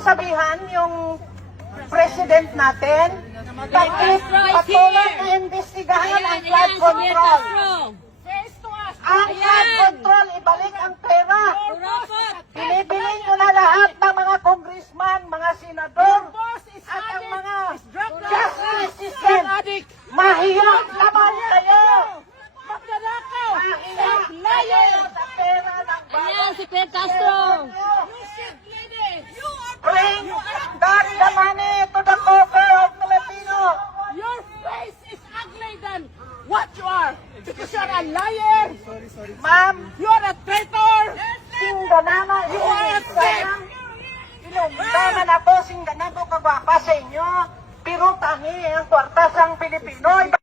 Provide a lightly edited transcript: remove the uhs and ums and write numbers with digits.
sabihan yung president natin, bakit patuloy na imbestigahan ang flood control. Ang flood control, ibalik ang pera. Binibili nyo na lahat ng mga congressman, mga senador, at ang mga justice system. Mahiyang laban kayo! Mahiyang sa pera ng Ayan, si Fidel Castro. Bring back the money to the coffers of Filipino. Your face is ugly than what you are. Because you're a liar. Ma'am, You're a traitor. singganama, You are a thief. Ilungdaman ako, singganama kagwapa sa inyo. Pero tangi ang kwartas ang Pilipino.